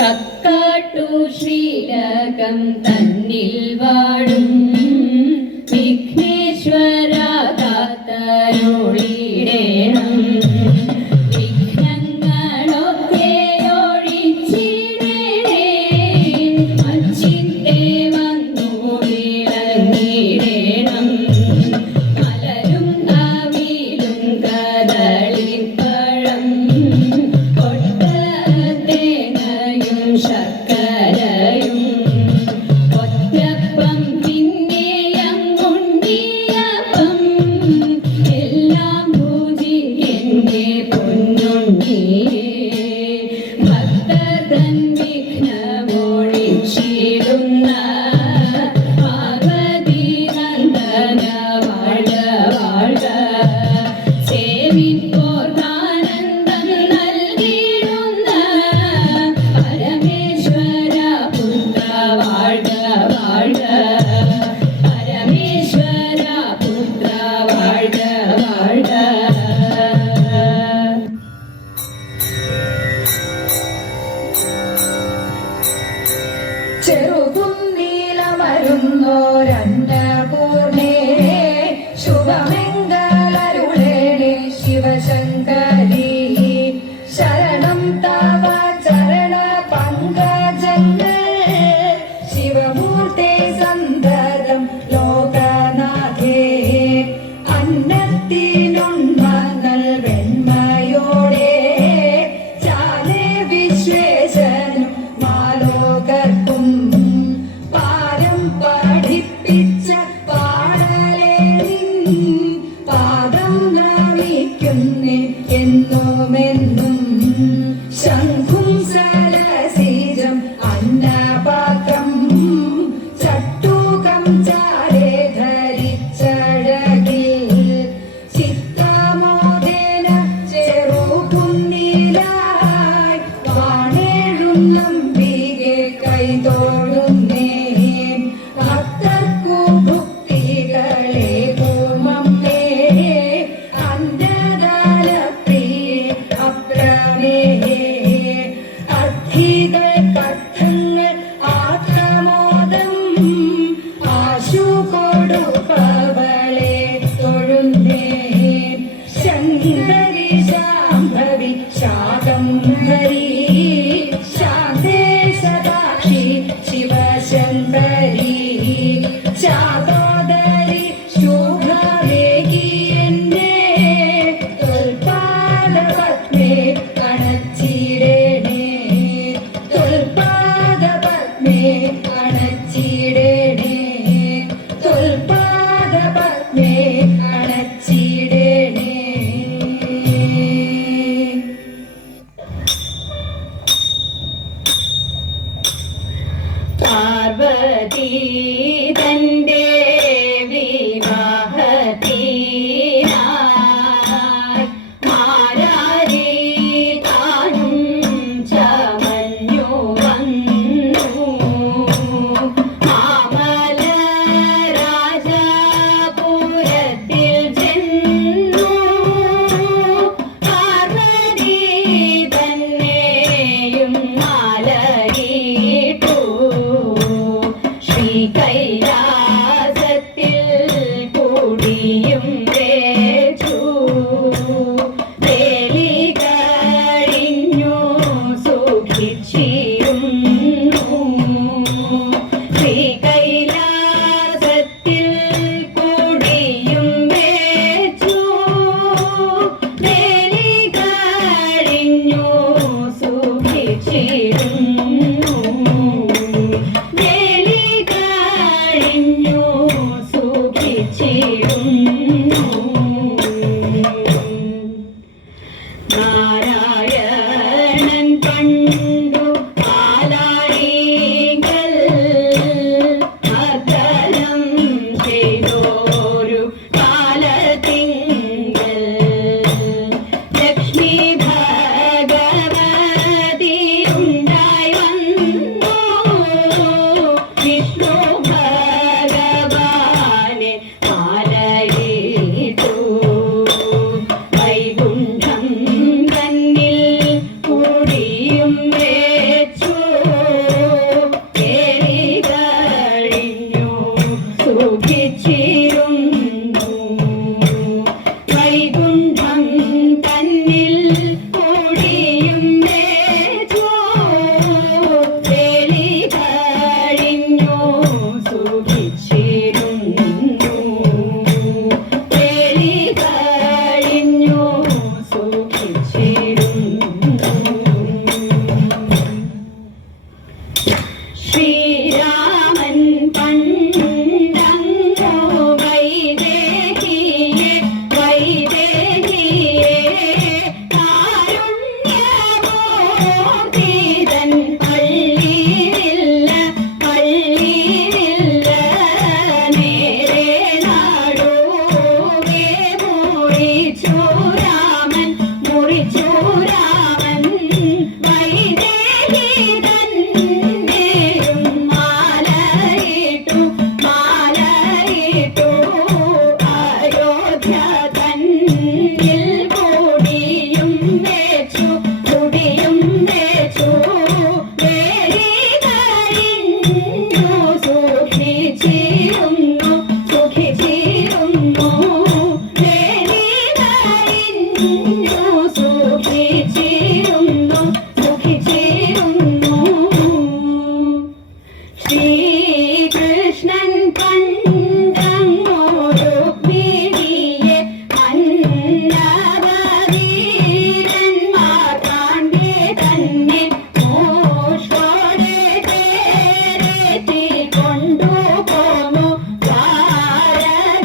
കക്കാട്ടു ശ്രീലകം തന്നിൽ വാഴും വിഘ്നേശ്വര കാത്തരുളിടേണം. വിഘ്നങ്ങളൊക്കെ ഒഴിച്ചിടേണേ, അച്ചിന്റെ വന്നു വിളങ്ങിടേണം. മലരും അവിലും കദളിപ്പഴം കൊട്ടത്തേങ്ങയും ശർക്കരയും ഒറ്റപ്പം പിന്നെയങ്ങുണ്ടിയപ്പം എല്ലാം പൂജിക്കെന്റെ പൊന്നുണ്ണിയേ. ഭക്തതൻ വിഘ്നമൊഴിച്ചിടുന്ന പാർവതി നന്ദന വാഴ്ക വാഴ്ക. സേവിപ്പോർക്കാനന്ദം നൽകിടുന്ന പരമേശ്വര പുത്ര വാഴ്ക വാഴ്ക. പരമേശ്വര പുത്ര വാഴ്ക വാഴ്ക. ചെറുകുന്നീലമരുന്നോരന്നപൂർണേ ശുഭമംഗളരുളേണേ ശിവശങ്കരീ. ശരണം തവ ചരണ പങ്കജങ്ങൾ ശിവമൂർത്തേ സന്തതം ലോകനാഥേ. അന്നത്തിനുണ്മകൾ വെണ്മയോടെ ചാലേ വിശ്വേശനും മാലോകർക്കും പാരം പഠിപ്പിച്ച പാടലേ നിൻ പാദം നമിക്കുന്നേ എന്നുമെന്നും. ശംഖും സരസിജം അന്നപാത്രം ചട്ടുകം ചാരേ ധരിച്ചഴകിൽ ചിത്തമോദേന ചെറുകുന്നിലായി വാണേഴും നമ്പികെ കൈതൊഴുന്നേ. ഭക്തർക്കു ഭുക്തികളെ പൂമമ്മേ അന്തദാനപ്രിയേ അപ്രമേയേ. അർത്ഥികൾ കഥങ്ങൾ ആത്മമോദം ആശു കൊടുപ്പവളെ തൊഴുന്നേ. ശങ്കരി ശാംഭവി ശാകംഭരി ശാന്തേ സദാക്ഷി ശിവശങ്കരി. ശാതോദരി ശുഭവേഗി എന്നെ തൊൽപാദപത്മേ അണച്ചിടേണേ. തൊൽപാദപത്മേ അണച്ചിടേണേ. തൊൽപാദപത്മേ അണച്ചിടേണേ. സുഖിച്ചിരുന്നു സുഖിച്ചിരുന്നു ശ്രീകൃഷ്ണൻ പണ്ടങ്ങോരു രുക്മിണിയെ അന്നവീരന്മാർ കാണ്ടേ തന്നെ മോഷോടെ തേരെത്തി കൊണ്ടുപോന്നു ദ്വാരകതന്നിൽ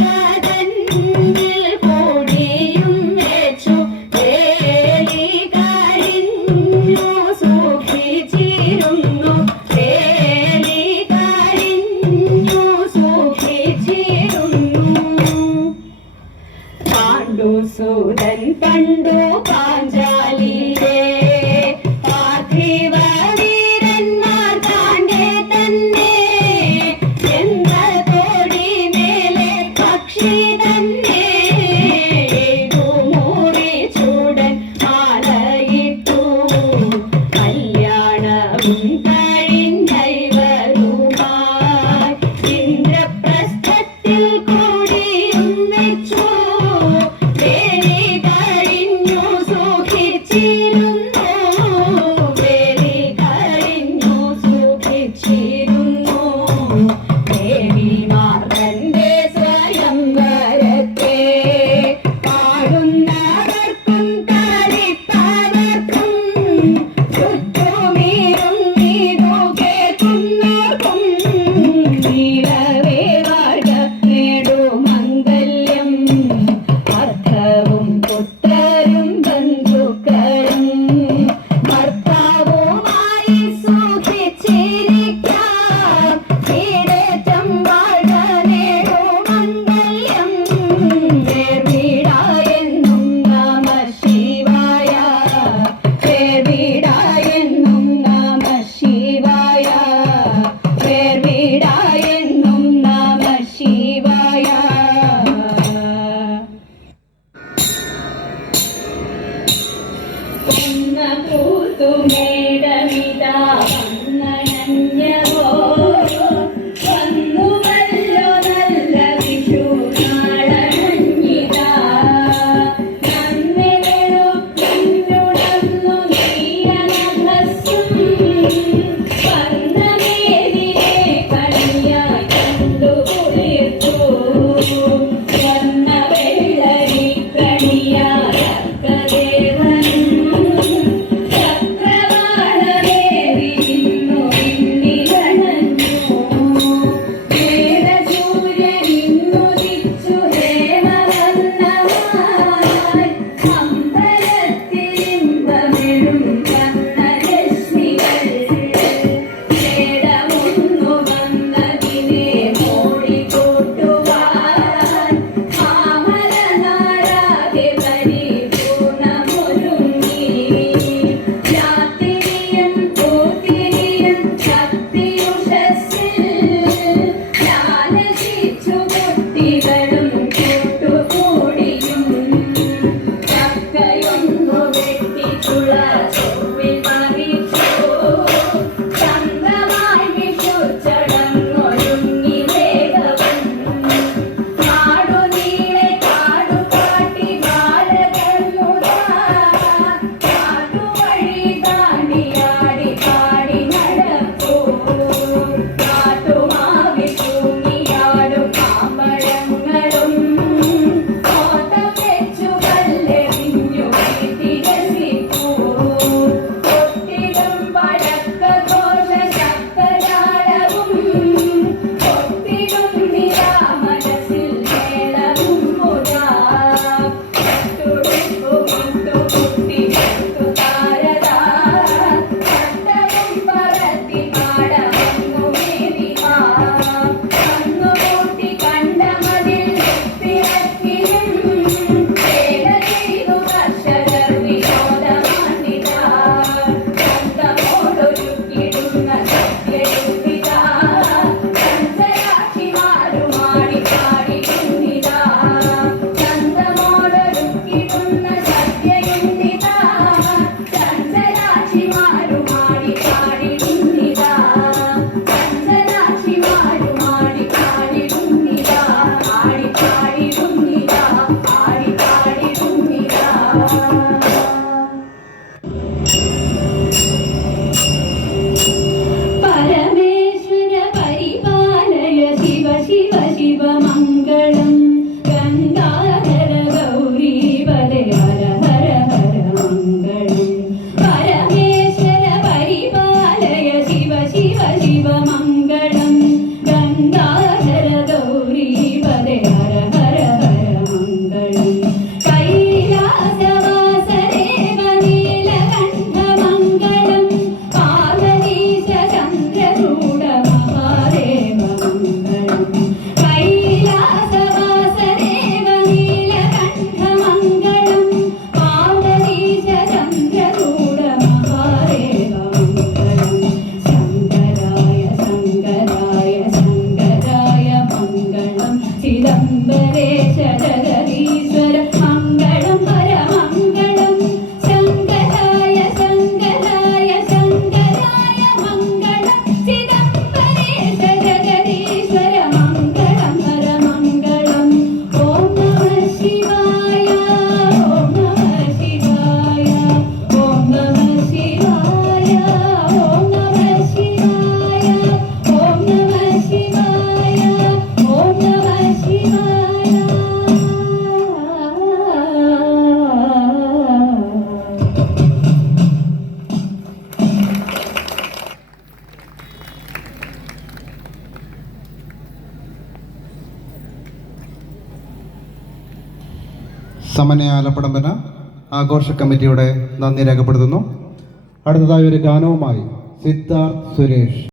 കൂടിയും വെച്ചു വേലി കഴിഞ്ഞു സുഖിച്ചിരുന്നു വേലി കഴിഞ്ഞു സുഖിച്ചിരുന്നു പാണ്ഡുസൂതൻ പണ്ടു പാഞ്ചാലിയെ പാർത്ഥിവ വീരന്മാർ കാണ്ടേ തന്നെ എന്ന തോടി മേലെ പക്ഷി തന്നെ മുറി ചൂടൻ മാലയിട്ടു കല്യാണവും കഴിഞ്ഞൈവരുമായി ഇന്ദ്രപ്രസ്ഥത്തിൽ കൂടിയും വെച്ചു വേലി കഴിഞ്ഞു സുഖിച്ചിരുന്നു വേലി കഴിഞ്ഞു സുഖിച്ചിരുന്നു ദേവിമാർ തന്റെ സ്വയംവരത്തെ പാടുന്നവർക്കും കളിപ്പവർക്കും ചുറ്റുമീറും ഇതു കേൾക്കുന്നവർക്കും നീളവേ വാഴ്ക നേടുമംഗല്യം അർത്ഥവും പുത്രരും ബന്ധുക്കളും ഭർത്താവുമായി സുഖിച്ചിരിക്കാം ഈടേറ്റം വാഴ്ക നേടുമംഗല്യം വേർവിടായെന്നും നമ ശിവായ വേർവിടായെന്നും നമ ശിവായ വേർവിടായെന്നും നമ ശിവായ ഒന്ന കൂത്തുമേടമിതാ വന്നണഞ്ഞവോ വന്നുവല്ലോ നല്ല വിഷു നാളണഞ്ഞിതാ നന്ദികളും കണ്ണുടന്നു നീരനഭസ്സും വർണ്ണമേതിരെ കളിയായി കണ്ടുകുളിർത്തു വർണ്ണ വെള്ളരി പ്രണിയാ ചക്രദേവനും ചക്രവാ പരമേശ്വര പരിപാലയ ശിവ ശിവ ശിവ മംഗളം ഗംഗാധര ഗൗരി പദേ ഹര ഹര ഹര മംഗളം പരമേശ്വര പരിപാലയ ശിവ ശിവ ശിവ മംഗളം ഗംഗാധര ഗൗരി പദേ ഹര ഹര ഹര മംഗളം കൈലാസവാസദേവ നീലകണ്ഠ മംഗളം പാർവതീശ ചന്ദ്രചൂഡ മഹാദേവ മംഗളം കൈലാസവാസദേവ നീലകണ്ഠ മംഗളം പാർവതീശ ചന്ദ്രചൂഡ മഹാദേവ മംഗളം ശങ്കരായ ശങ്കരായ ശങ്കരായ മംഗളം ചിദംബരേശ ജഗദീശ്വര മംഗളം പരമംഗളം ശങ്കരായ ശങ്കരായ ശങ്കരായ മംഗളം ചിദംബരേശ ജഗദീശ്വര മംഗളം പരമംഗളം ഓം നമഃ ശിവായ ഓം നമഃ ശിവായ ഓം നമഃ ശിവായ ഓം നമഃ ശിവായ ഓം നമഃ ശിവായ ഓം നമഃ ശിവായ. സമന്വയ ആലപ്പടമ്പന ആഘോഷ കമ്മിറ്റിയുടെ നന്ദി രേഖപ്പെടുത്തുന്നു. അടുത്തതായി ഒരു ഗാനവുമായി സിദ്ധാർത്ഥ് സുരേഷ്.